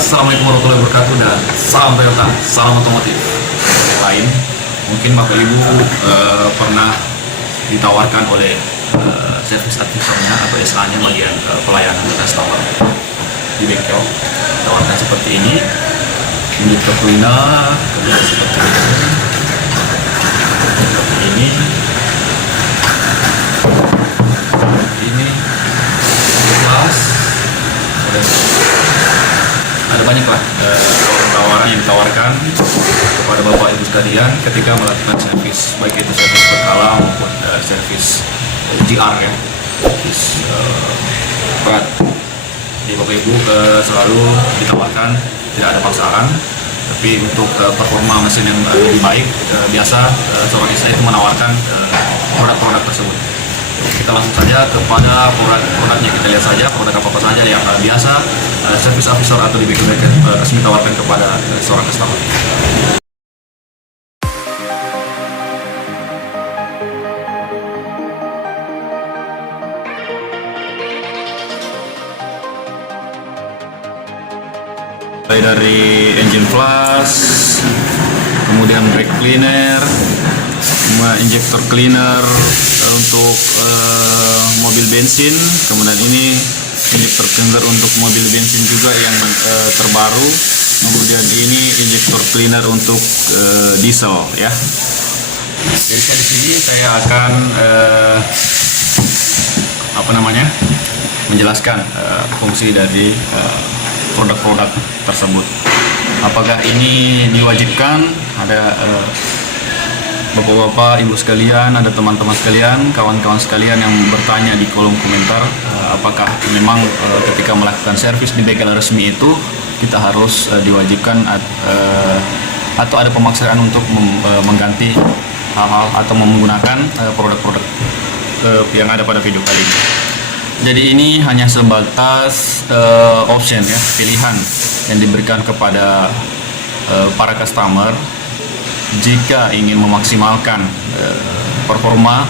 Assalamualaikum warahmatullahi wabarakatuh dan salam Toyota, salam otomotif. Yang lain, mungkin Bapak Ibu pernah ditawarkan oleh service advisornya atau SA-nya bagian pelayanan customer di bengkel. Tawarkan seperti ini, unit cleaner, kemudian seperti ini, kelas, ada banyak lah tawaran yang ditawarkan kepada Bapak Ibu sekalian ketika melakukan servis, baik itu servis berkala maupun servis GR ya, servis berat. Jadi Bapak Ibu selalu ditawarkan, tidak ada paksaan, tapi untuk performa mesin yang lebih baik, biasa seorang SA itu menawarkan produk-produk tersebut. Kita langsung saja kepada produknya, kita lihat saja produk apa saja yang biasa service officer atau di bengkel resmi tawarkan kepada seorang customer. Mulai dari engine flush, kemudian brake cleaner, injector cleaner untuk mobil bensin, kemudian ini injector cleaner untuk mobil bensin juga yang terbaru, kemudian ini injector cleaner untuk diesel ya. Jadi di sini saya akan menjelaskan fungsi dari produk-produk tersebut. Apakah ini diwajibkan? Ada Bapak-bapak, ibu sekalian, ada teman-teman sekalian, kawan-kawan sekalian yang bertanya di kolom komentar, apakah memang ketika melakukan servis di bengkel resmi itu kita harus diwajibkan atau ada pemaksaan untuk mengganti hal-hal atau menggunakan produk-produk yang ada pada video kali ini. Jadi ini hanya sebatas option ya, pilihan yang diberikan kepada para customer jika ingin memaksimalkan performa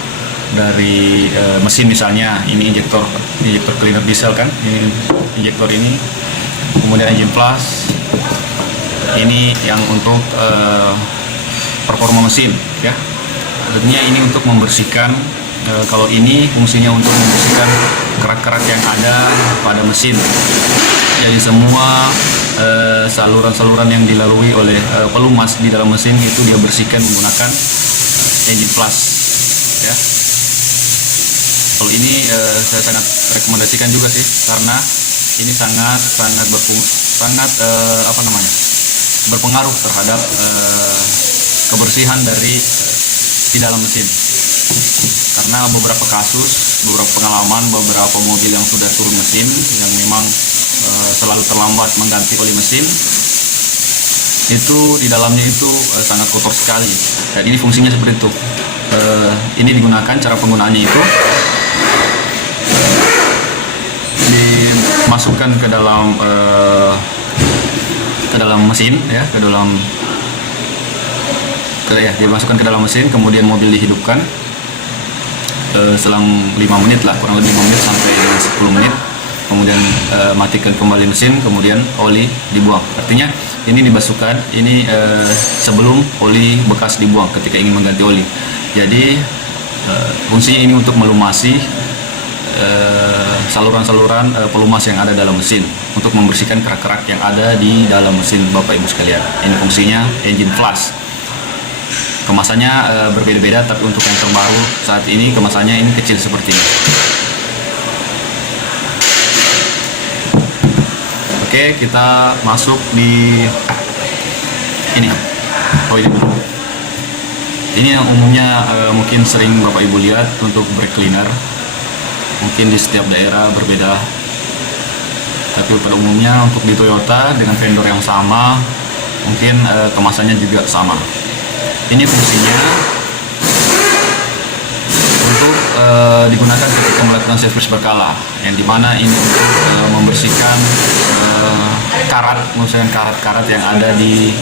dari mesin, misalnya ini injektor cleaner diesel kan, ini injektor ini, kemudian engine flush, ini yang untuk performa mesin ya. Tentunya ini untuk membersihkan, kalau ini fungsinya untuk membersihkan kerak-kerak yang ada pada mesin. Jadi semua saluran-saluran yang dilalui oleh pelumas di dalam mesin itu dia bersihkan menggunakan engine flush ya. Kalau ini saya sangat rekomendasikan juga sih, karena ini sangat berpengaruh terhadap kebersihan dari di dalam mesin. Karena beberapa kasus, beberapa pengalaman, beberapa mobil yang sudah turun mesin yang memang selalu terlambat mengganti oli mesin, itu di dalamnya itu sangat kotor sekali. Dan ini fungsinya seperti itu. Ini digunakan, cara penggunaannya itu dimasukkan ke dalam mesin ya, dimasukkan ke dalam mesin, kemudian mobil dihidupkan selang 5 menit lah, kurang lebih 5 menit sampai 10 menit, kemudian matikan kembali mesin, kemudian oli dibuang. Artinya ini dimasukkan, ini sebelum oli bekas dibuang ketika ingin mengganti oli. Jadi fungsinya ini untuk melumasi saluran-saluran pelumas yang ada dalam mesin, untuk membersihkan kerak-kerak yang ada di dalam mesin Bapak Ibu sekalian. Ini fungsinya engine flush. Kemasannya berbeda-beda, tapi untuk yang terbaru saat ini kemasannya ini kecil seperti ini. Oke, kita masuk di ini. Ini yang umumnya mungkin sering Bapak Ibu lihat untuk brake cleaner. Mungkin di setiap daerah berbeda, tapi pada umumnya untuk di Toyota dengan vendor yang sama, mungkin kemasannya juga sama. Ini fungsinya untuk digunakan ketika melakukan servis berkala, yang dimana ini untuk membersihkan karat-karat yang ada di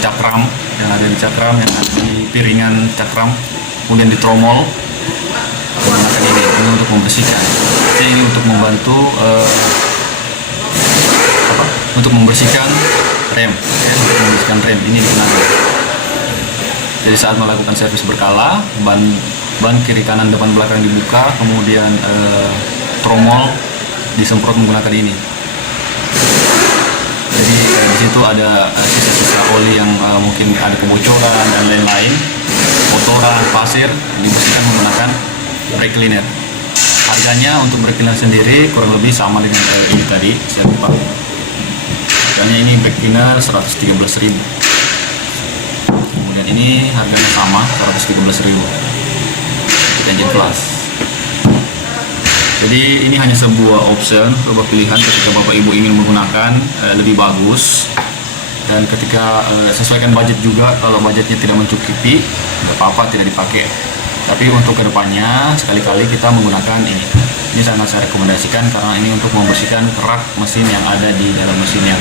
cakram, yang ada di piringan cakram, kemudian di tromol. Menggunakan ini untuk membersihkan. Jadi ini untuk membantu untuk membersihkan rem, ya, untuk membersihkan rem ini digunakan. Jadi saat melakukan servis berkala, ban kiri kanan depan belakang dibuka, kemudian tromol disemprot menggunakan ini. Jadi di situ ada sisa-sisa oli yang mungkin ada kebocoran dan lain-lain, kotoran, pasir, dibersihkan menggunakan brake cleaner. Harganya untuk brake cleaner sendiri kurang lebih sama dengan ini tadi, saya lupa. Harganya ini brake cleaner 113.000. Kemudian ini harganya sama 113.000. Engine Plus. Jadi ini hanya sebuah option, sebuah pilihan ketika Bapak Ibu ingin menggunakan lebih bagus, dan ketika sesuaikan budget juga. Kalau budgetnya tidak mencukupi, tidak apa-apa, tidak dipakai. Tapi untuk kedepannya sekali-kali kita menggunakan ini. Ini sangat saya rekomendasikan karena ini untuk membersihkan kerak mesin yang ada di dalam mesinnya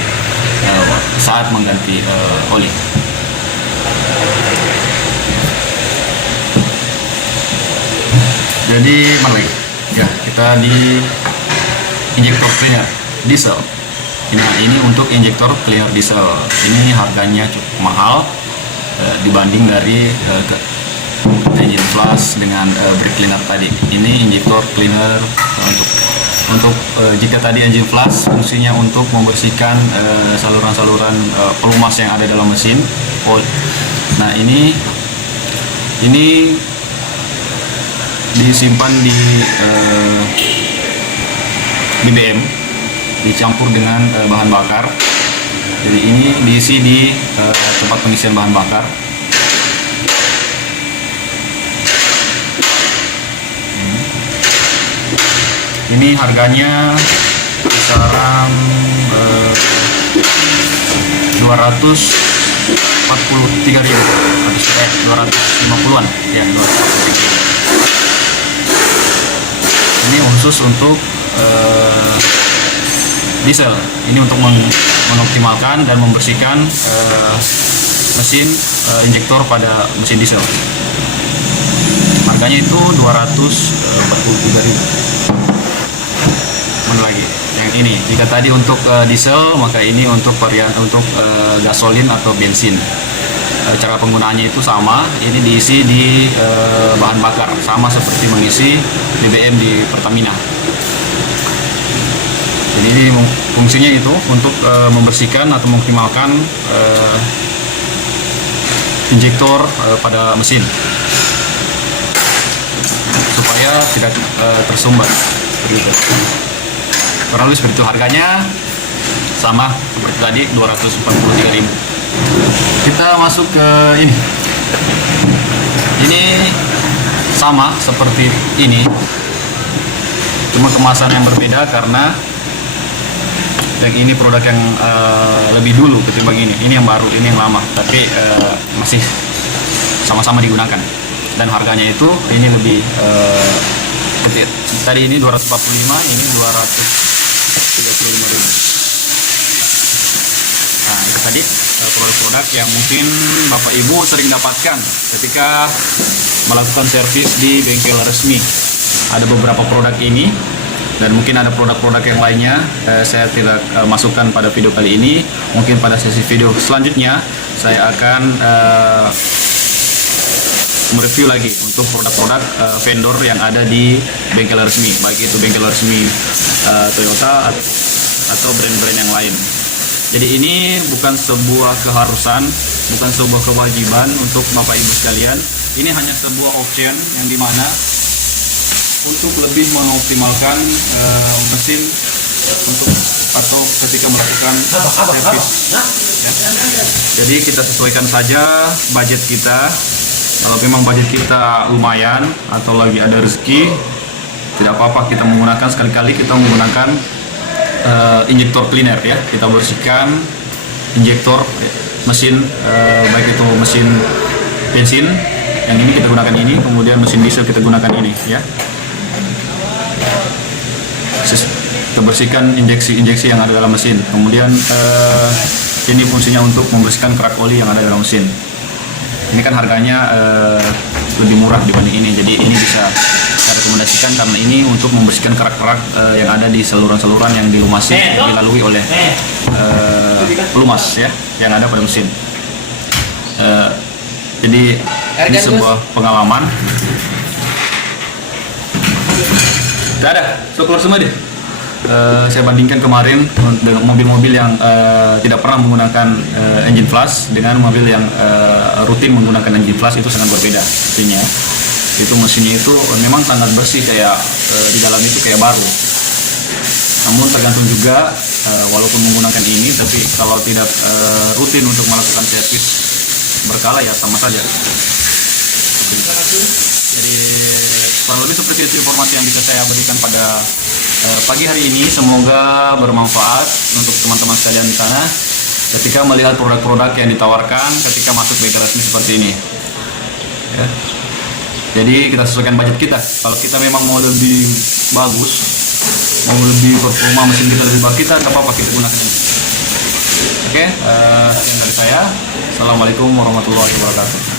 saat mengganti oli. Jadi mana lagi? Ya, kita di injektor cleaner diesel. Nah, ini untuk injektor cleaner diesel. Ini harganya cukup mahal dibanding dari Engine Plus dengan brake cleaner tadi. Ini injektor cleaner untuk jika tadi Engine Plus fungsinya untuk membersihkan saluran-saluran pelumas yang ada dalam mesin. Nah, ini disimpan di BBM, dicampur dengan bahan bakar. Jadi ini diisi di tempat pengisian bahan bakar. Ini harganya kisaran 243.000 atau sekitar 250-an ya, 243.000. Ini khusus untuk diesel. Ini untuk mengoptimalkan dan membersihkan mesin injektor pada mesin diesel. Harganya itu 243.000. Mana lagi? Yang ini. Jika tadi untuk diesel, maka ini untuk varian untuk gasolin atau bensin. Cara penggunaannya itu sama, ini diisi di bahan bakar, sama seperti mengisi BBM di Pertamina. Jadi ini fungsinya itu untuk membersihkan atau mengoptimalkan injektor pada mesin supaya tidak tersumbat. Kurang lebih seperti itu. Harganya sama seperti tadi, 243.000. Kita masuk ke ini. Ini sama seperti ini, cuma kemasan yang berbeda karena yang ini produk yang lebih dulu ketimbang ini. Ini yang baru, ini yang lama, tapi masih sama-sama digunakan. Dan harganya itu ini lebih tadi ini 245, ini 235.000. Nah, itu tadi produk-produk yang mungkin Bapak Ibu sering dapatkan ketika melakukan servis di bengkel resmi. Ada beberapa produk ini dan mungkin ada produk-produk yang lainnya saya tidak masukkan pada video kali ini. Mungkin pada sesi video selanjutnya saya akan mereview lagi untuk produk-produk vendor yang ada di bengkel resmi, baik itu bengkel resmi Toyota atau brand-brand yang lain. Jadi ini bukan sebuah keharusan, bukan sebuah kewajiban untuk Bapak Ibu sekalian. Ini hanya sebuah option yang dimana untuk lebih mengoptimalkan mesin untuk atau ketika melakukan servis. Ya. Jadi kita sesuaikan saja budget kita. Kalau memang budget kita lumayan atau lagi ada rezeki, tidak apa-apa kita menggunakan sekali-kali kita menggunakan injektor cleaner ya. Kita bersihkan injektor mesin baik itu mesin bensin yang ini kita gunakan ini, kemudian mesin diesel kita gunakan ini ya. Kita bersihkan injeksi-injeksi yang ada dalam mesin. Kemudian ini fungsinya untuk membersihkan kerak oli yang ada dalam mesin. Ini kan harganya lebih murah dibanding ini, jadi ini bisa saya rekomendasikan bersihkan karena ini untuk membersihkan kerak-kerak yang ada di saluran-saluran yang dilumasi dilalui oleh pelumas ya yang ada pada mesin. Jadi ini sebuah pengalaman. Tidak ada, so keluar semua deh. Saya bandingkan kemarin dengan mobil-mobil yang tidak pernah menggunakan engine flush dengan mobil yang rutin menggunakan engine flush, itu sangat berbeda mesinnya. Itu mesinnya itu memang sangat bersih, kayak di dalam itu kayak baru. Namun tergantung juga walaupun menggunakan ini, tapi kalau tidak rutin untuk melakukan servis berkala ya sama saja. Jadi kurang lebih seperti itu informasi yang bisa saya berikan pada pagi hari ini. Semoga bermanfaat untuk teman-teman sekalian di sana ketika melihat produk-produk yang ditawarkan ketika masuk bengkel resmi seperti ini ya. Jadi kita sesuaikan budget kita. Kalau kita memang mau lebih bagus, mau lebih performa mesin kita lebih bagus, kita nggak apa-apa kita gunakan ini. Oke, sekian dari saya. Assalamualaikum warahmatullahi wabarakatuh.